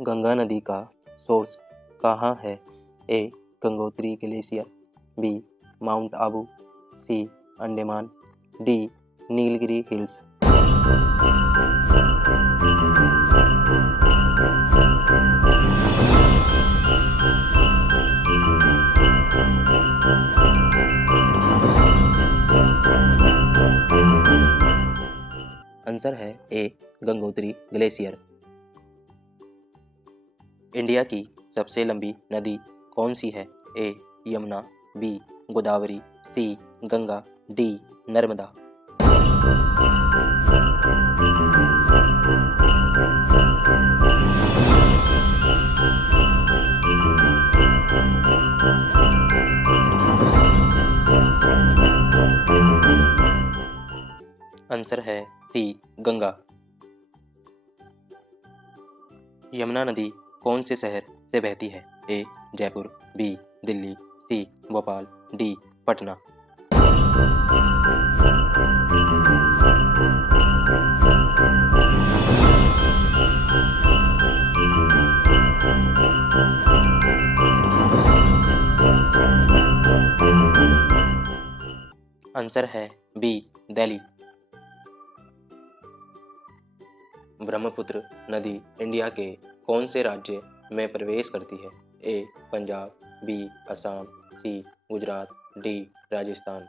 गंगा नदी का सोर्स कहाँ है? A. Gangotri Glacier, B. Mount Abu, C. Andaman, D. Nilgiri Hills. Answer है ए. गंगोत्री ग्लेशियर। इंडिया की सबसे लंबी नदी कौन सी है? ए. यमुना, बी. गोदावरी, सी. गंगा, डी. नर्मदा। आंसर है सी. गंगा। यमुना नदी कौन से शहर से बहती है? ए. जयपुर, बी. दिल्ली, सी. भोपाल, डी. पटना। आंसर है बी. दिल्ली। ब्रह्मपुत्र नदी इंडिया के कौन से राज्य में प्रवेश करती है? A. Punjab, B. Assam, C. Gujarat, D. Rajasthan.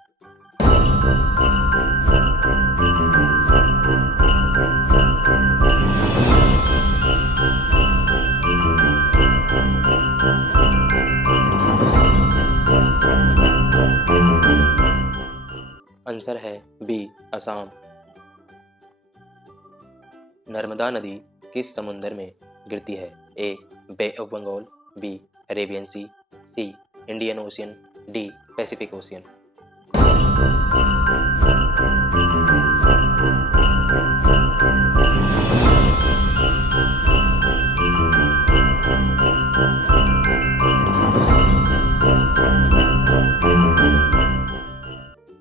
Answer है बी. असम। नर्मदा नदी किस समुद्र में गिरती है? A. Bay of Bengal, B. Arabian Sea, C. Indian Ocean, D. Pacific Ocean.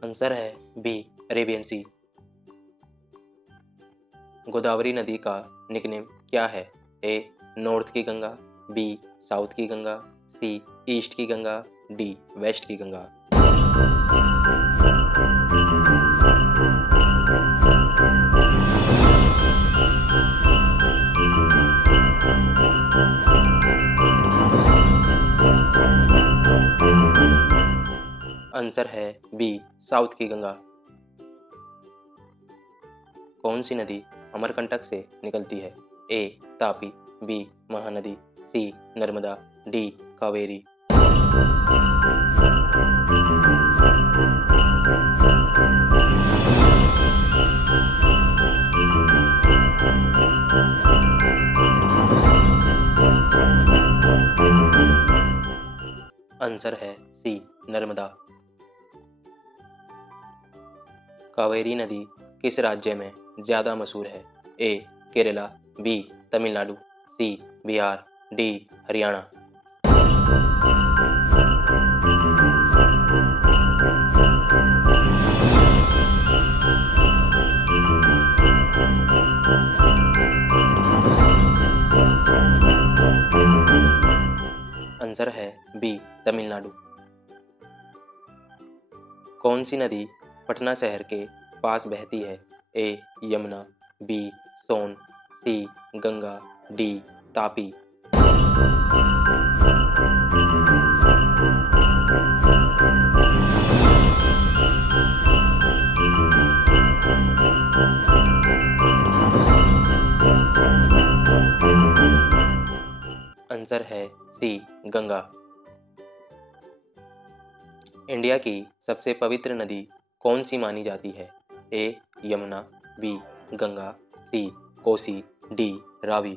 Answer है बी. Arabian Sea. गोदावरी नदी का निकनेम क्या है? ए. नॉर्थ की गंगा, बी. साउथ की गंगा, सी. ईस्ट की गंगा, डी. वेस्ट की गंगा। आंसर है बी. साउथ की गंगा। कौन सी नदी अमरकंटक से निकलती है? ए. तापी, बी. महानदी, सी. नर्मदा, डी. कावेरी। आंसर है सी. नर्मदा। कावेरी नदी किस राज्य में ज्यादा मशहूर है? ए. केरला, बी. तमिलनाडु, सी. बिहार, डी. हरियाणा। आंसर है बी. तमिलनाडु। कौन सी नदी पटना शहर के पास बहती है? ए. यमुना, बी. सोन, सी. गंगा, डी. तापी। आंसर है सी. गंगा। इंडिया की सबसे पवित्र नदी कौन सी मानी जाती है? ए. यमुना, बी. गंगा, सी. कोसी, डी. रावी।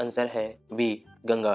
आंसर है बी. गंगा।